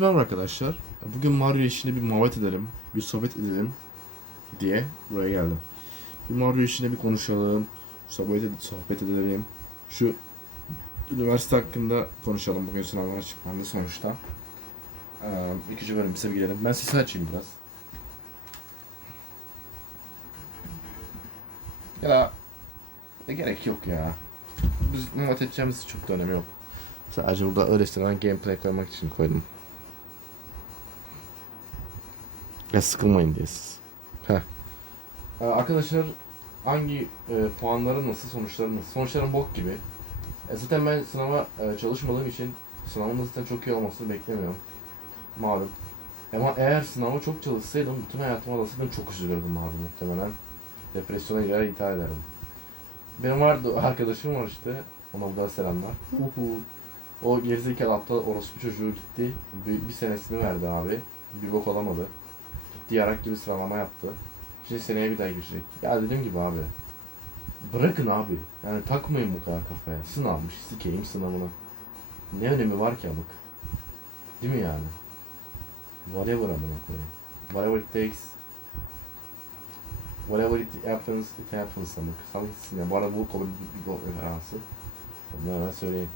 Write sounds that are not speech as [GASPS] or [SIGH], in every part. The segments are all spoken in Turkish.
Merhaba arkadaşlar. Bugün Mario işine bir muhabbet edelim, bir sohbet edelim diye buraya geldim. Bir Mario işine bir konuşalım, sohbet, sohbet edelim. Şu üniversite hakkında konuşalım bugün sınavlar açıklandı sonuçta. Ee, ikinci bölüm bize bir gidelim. Ben sesi açayım biraz. Ya da e, gerek yok ya. Biz muhabbet edeceğimiz çok da önemi yok. Sadece burada öylesine gameplay koymak için koydum. Ya sıkılmayın diye siz. Heh. Ee, arkadaşlar hangi e, puanları nasıl, sonuçları nasıl? Sonuçların bok gibi. E, zaten ben sınava e, çalışmadığım için sınavın zaten çok iyi olmasını beklemiyorum. Malum. Ama eğer sınava çok çalışsaydım bütün hayatıma alasaydım çok üzülürdüm malum muhtemelen. Depresyona girer intihar ederdim. Benim vardı arkadaşım var işte. Ona da selamlar. Uhu. O gerizekalı aptal orospu çocuğu gitti. Bir, bir senesini verdi abi. Bir bok olamadı. Gitti gibi sıralama yaptı. Şimdi seneye bir daha girecek. Ya dediğim gibi abi. Bırakın abi. Yani takmayın bu kadar kafaya. Sınavmış. Sikeyim sınavını. Ne önemi var ki amık? Değil mi yani? Whatever amına koyayım. Whatever it takes. Whatever it happens, it happens amık. Sal gitsin ya. Bu arada bu konu bir, bok referansı. Hemen söyleyeyim.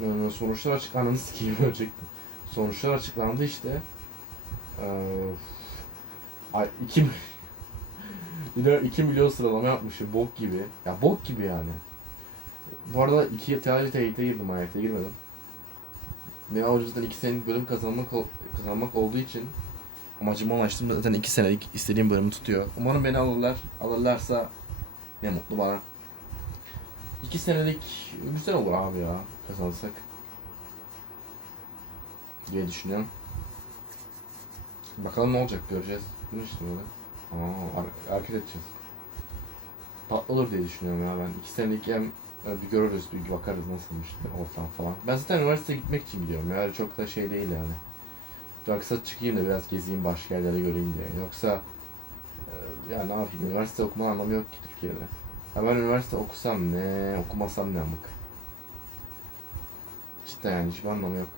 Ee, sonuçlar açıklandı [LAUGHS] sikeyim ölecektim. Sonuçlar açıklandı işte. Ee, ay 2 [LAUGHS] bir de 2 milyon sıralama yapmışım bok gibi. Ya bok gibi yani. Bu arada iki sadece TYT'ye girdim AYT'ye girmedim. Benim amacımdan 2 senelik bölüm kazanmak kazanmak olduğu için amacıma ulaştım. Zaten 2 senelik istediğim bölümü tutuyor. Umarım beni alırlar. Alırlarsa ne mutlu bana. 2 senelik güzel olur abi ya kazansak. Diye düşünüyorum. Bakalım ne olacak göreceğiz. Mi işte böyle? Aa, har- hareket edeceğiz. Tatlı olur diye düşünüyorum ya ben. İki senelik hem e, bir görürüz, bir bakarız nasılmış ortam falan. Ben zaten üniversiteye gitmek için gidiyorum. ya. öyle çok da şey değil yani. Yoksa çıkayım da biraz gezeyim, başka yerlere göreyim diye. Yoksa e, ya ne yapayım, üniversite okuma anlamı yok ki Türkiye'de. Ya ben üniversite okusam ne, okumasam ne amık. Cidden yani hiçbir anlamı yok.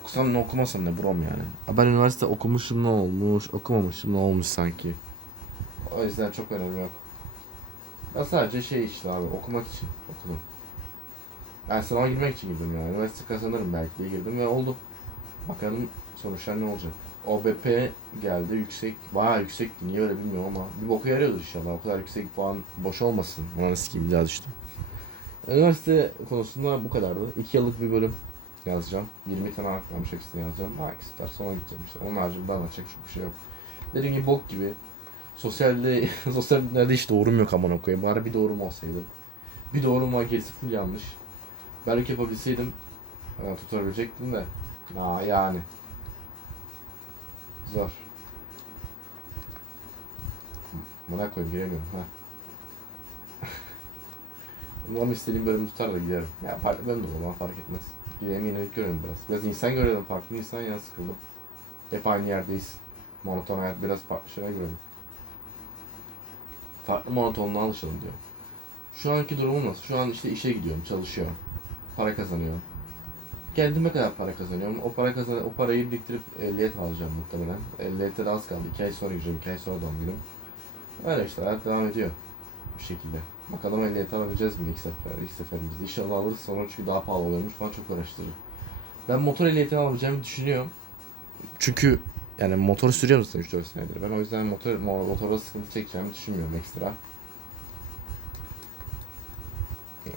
Okusam ne okumasam ne buram yani. Ya Ben üniversite okumuşum ne olmuş, okumamışım ne olmuş sanki. O yüzden çok önemi yok. Ben sadece şey işte abi okumak için okudum. Ben sınava girmek için girdim yani. Üniversite kazanırım belki diye girdim ve oldu. Bakalım sonuçlar ne olacak. OBP geldi yüksek. Bayağı yüksekti. Niye öyle bilmiyorum ama bir boka yarıyordur inşallah. O kadar yüksek puan boş olmasın. Ona sikeyim bir daha düştüm. Üniversite konusunda bu kadardı. 2 yıllık bir bölüm yazacağım. 20 tane aklamış hepsini yazacağım. Belki ister sonra gideceğim işte. Onun haricinde anlatacak çok bir şey yok. Dediğim gibi bok gibi. Sosyalde, [LAUGHS] sosyal bilimlerde hiç doğrum yok aman koyayım. Bari bir doğrum olsaydı. Bir doğrum var gerisi full yanlış. Belki yapabilseydim e, tutabilecektim de. Aa yani. Zor. Buna koyayım giremiyorum. Ha. [LAUGHS] Umarım istediğim bölümü tutar da giderim. Ya farklı bölüm de bana fark etmez. Gideyim yenilik görelim biraz. Biraz insan görelim farklı insan ya sıkıldım. Hep aynı yerdeyiz. Monoton hayat biraz farklı şeyler görelim. Farklı monotonluğa alışalım diyor. Şu anki durumum nasıl? Şu an işte işe gidiyorum, çalışıyorum. Para kazanıyorum. Kendime kadar para kazanıyorum. O para kazan o parayı biriktirip ehliyet alacağım muhtemelen. Ehliyete de az kaldı. 2 ay sonra gireceğim. 2 ay sonra doğum günüm. Öyle işte hayat devam ediyor. Bir şekilde. Bakalım ehliyet alabileceğiz mi ilk sefer, ilk seferimizde. İnşallah alırız sonra çünkü daha pahalı oluyormuş falan çok uğraştırır. Ben motor ehliyetini alabileceğimi düşünüyorum. Çünkü yani motor sürüyorum zaten 3-4 senedir. Ben o yüzden motor, mo- motora sıkıntı çekeceğimi düşünmüyorum ekstra.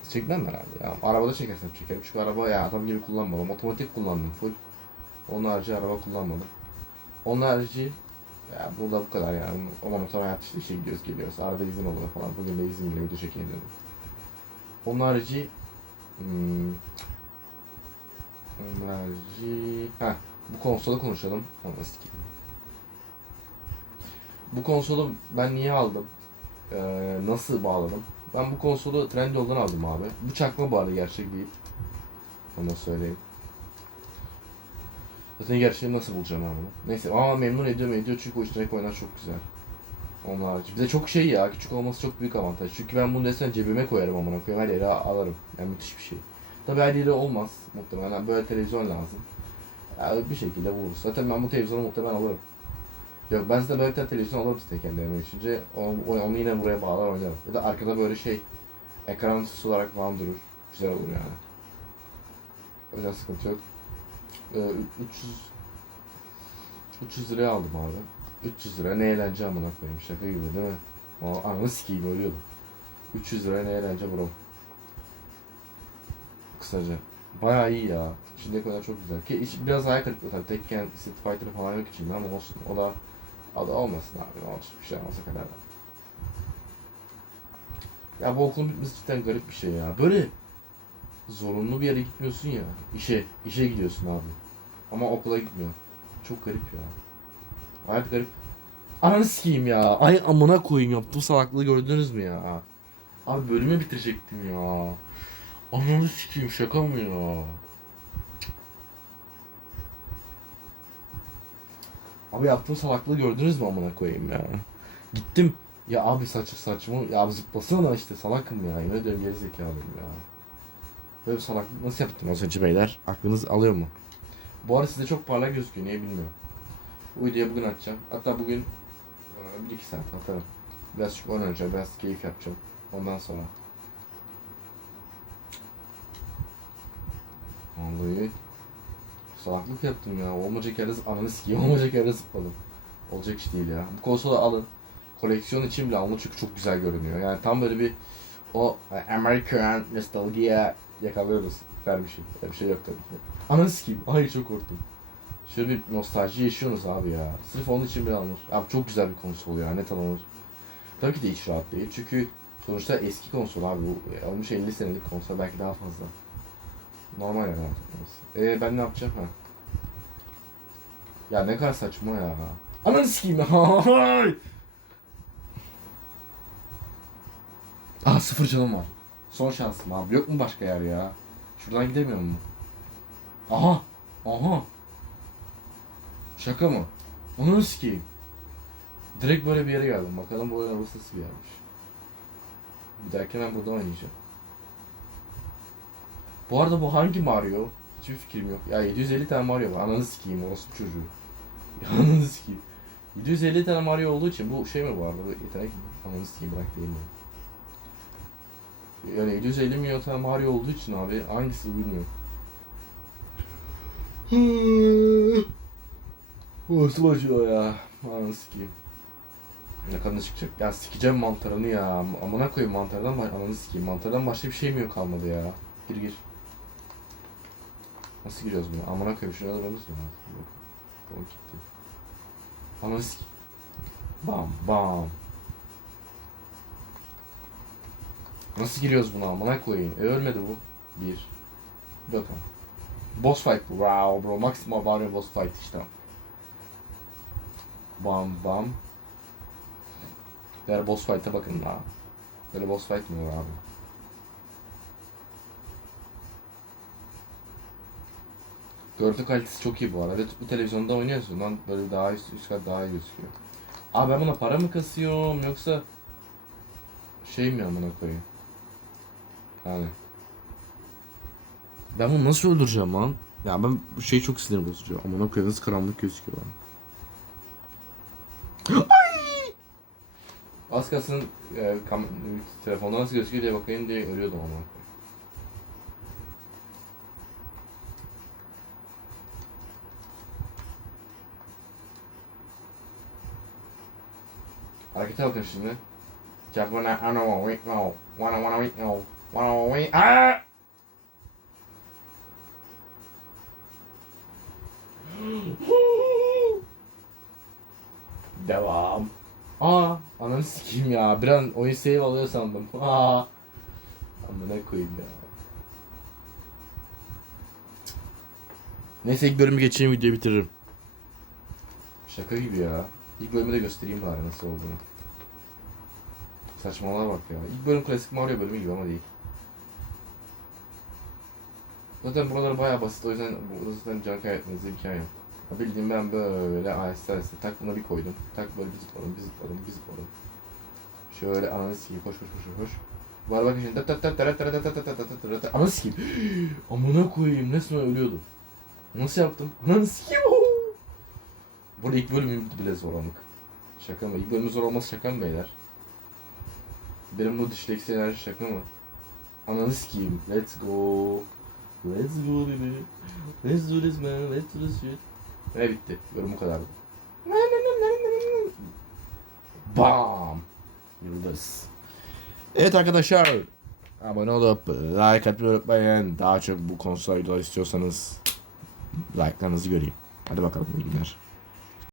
Çekmem herhalde ya. Arabada çekersem çekerim. Çünkü araba ya adam gibi kullanmadım. Otomatik kullandım full. Onun harici araba kullanmadım. Onun harici ya burada bu kadar yani. Ama motor hayat işte işe gidiyoruz geliyoruz. Arada izin oluyor falan. Bugün de izinle video çekeyim dedim. Onun harici hmm, onun harici heh, bu konsolu konuşalım. Onu sikeyim. Bu konsolu ben niye aldım? Ee, nasıl bağladım? Ben bu konsolu Trendyol'dan aldım abi. Bu çakma bu arada gerçek değil. Onu söyleyeyim. Zaten gerçeği nasıl bulacağım ben bunu? Neyse ama memnun ediyor mu ediyor çünkü uçtaki oyunlar çok güzel. Onun harici. Bir de çok şey ya küçük olması çok büyük avantaj. Çünkü ben bunu desen cebime koyarım amına koyayım her yere alırım. Yani müthiş bir şey. Tabii her yeri olmaz muhtemelen. Böyle televizyon lazım. Yani bir şekilde buluruz. Zaten ben bu televizyonu muhtemelen alırım. Yok ben size böyle bir tane televizyon alırım size kendilerine üçüncü. Onu, onu yine buraya bağlar oynarım. Ya da arkada böyle şey ekran olarak falan durur. Güzel olur yani. O yüzden sıkıntı yok. Ee, 300 300 liraya aldım abi. 300 lira ne eğlence amına koyayım. Şaka gibi değil mi? Ananı sikeyim ölüyordum. 300 lira ne eğlence bro. Kısaca. Bayağı iyi ya. Şimdiye kadar çok güzel. Ki iç- biraz hayal kırıklığı tabii. Tekken, Street Fighter falan yok içinde ama olsun. O da adı olmasın abi. Ne olacak bir şey olmasa kadar. Ya bu okulun bitmesi cidden garip bir şey ya. Böyle zorunlu bir yere gitmiyorsun ya. İşe, işe gidiyorsun abi. Ama okula gitmiyor. Çok garip ya. Hayat garip. Ananı sikeyim ya. Ay amına koyayım yaptığım salaklığı gördünüz mü ya? Abi bölümü bitirecektim ya. Ananı sikeyim şaka mı ya? Abi yaptığım salaklığı gördünüz mü amına koyayım ya? Gittim. Ya abi saçı saçma. Ya abi zıplasana işte salakım ya. Yemin ederim gerizekalıyım ya. Böyle bir salaklık nasıl yaptım az önce beyler? Aklınız alıyor mu? Bu arada size çok parlak gözüküyor. Niye bilmiyorum. Bu videoyu bugün atacağım. Hatta bugün 1-2 saat atarım. Biraz çünkü oynayacağım. Biraz keyif yapacağım. Ondan sonra. Vallahi salaklık yaptım ya. Olmayacak yerde ananı sikeyim. [LAUGHS] Olmayacak yerde zıpladım. Olacak iş değil ya. Bu konsolu alın. Koleksiyon için bile alın çünkü çok güzel görünüyor. Yani tam böyle bir o e, American nostalgia yakalıyoruz dermişim. Öyle bir şey yok tabii ki. Ananı sikeyim. Hayır çok korktum. Şöyle bir nostalji yaşıyorsunuz abi ya. Sırf onun için bile alınır. Abi çok güzel bir konsol ya. Net alınır. Tabii ki de hiç rahat değil. Çünkü sonuçta eski konsol abi bu. e, Almış 50 senelik konsol belki daha fazla. Normal yani. Eee ben ne yapacağım ha? Ya ne kadar saçma ya. Ananı sikeyim! [LAUGHS] Aa sıfır canım var. Son şansım abi. Yok mu başka yer ya? Şuradan gidemiyor mu? Aha. Aha. Şaka mı? Onu sikeyim. Direkt böyle bir yere geldim. Bakalım bu oyun arabası nasıl bir yermiş. Bir dahaki ben burada oynayacağım. Bu arada bu hangi Mario? Hiçbir fikrim yok. Ya 750 tane Mario var. Ananı sikeyim orası çocuğu. [LAUGHS] Ya Ananı sikeyim. 750 tane Mario olduğu için bu şey mi bu arada? Bu yetenek mi? Ananı sikeyim bırak değil? Yani 750 milyon tane Mario olduğu için abi hangisi bilmiyorum. Nasıl başlıyor ya? Ananı sikeyim. Ne kadar çıkacak? Ya sikeceğim mantarını ya. Am- Amına koyayım mantardan ba- ananı sikeyim. Mantardan başka bir şey mi yok kalmadı ya? Gir gir. Nasıl giriyoruz bunu? Amına koyayım şuraya duralım mı? Yok. Ananı sikeyim. Bam bam. Nasıl giriyoruz buna amına koyayım? E ölmedi bu. Bir. Bir bakalım. Boss fight bu. Wow bro. Maximum Mario boss fight işte. Bam bam. Diğer boss fight'a bakın la. Böyle boss fight mi olur abi? Görüntü kalitesi çok iyi bu arada. Bu televizyonda oynuyorsun lan böyle daha üst, üst kat daha iyi gözüküyor. Abi ben buna para mı kasıyorum yoksa şey mi amına koyayım? Yani. Ben bunu nasıl öldüreceğim lan? Ya ben bu şey çok sinir bozucu. Amına koyayım nasıl karanlık gözüküyor lan. Az kalsın e, kam- telefonda nasıl gözüküyor diye bakayım diye ölüyordum ama. Harekete bakın şimdi. Japona ano wait no. Wanna wanna wait no. Aa! [GASPS] Devam. Aa, ananı sikeyim ya. Bir an oyun save alıyor sandım. [LAUGHS] Aa. Amına koyayım ya. Neyse ilk bölümü geçeyim videoyu bitiririm. Şaka gibi ya. İlk bölümü de göstereyim bari nasıl olduğunu. Saçmalığa bak ya. İlk bölüm klasik Mario bölümü gibi ama değil. Zaten buralar bayağı basit o yüzden bu zaten can kaybetmenize imkan yok. Bildiğim ben böyle aheste aheste tak buna bir koydum. Tak böyle bir zıpladım, bir zıpladım, bir zıpladım. Şöyle ananı sikeyim koş koş koş koş. Var bakın şimdi. Tat tat tat tat tat tat tat tat tat. Ananı sikeyim. [GASPS] Amına koyayım. Resmen ölüyordum. Nasıl yaptım? Ananı sikeyim. [LAUGHS] Burada ilk bölümüm bile zor amık. Şaka mı? İlk bölümün zor olması şaka mı beyler? Benim bu dişleksi enerji şaka mı? Ananı sikeyim. Let's go. Let's go baby. Let's do this man. Let's do this shit. Ve bitti. Bölüm bu kadardı. Bam. Yıldız. Evet arkadaşlar. Abone olup like atmayı unutmayın. Daha çok bu konsol videoları istiyorsanız like'larınızı göreyim. Hadi bakalım iyi günler.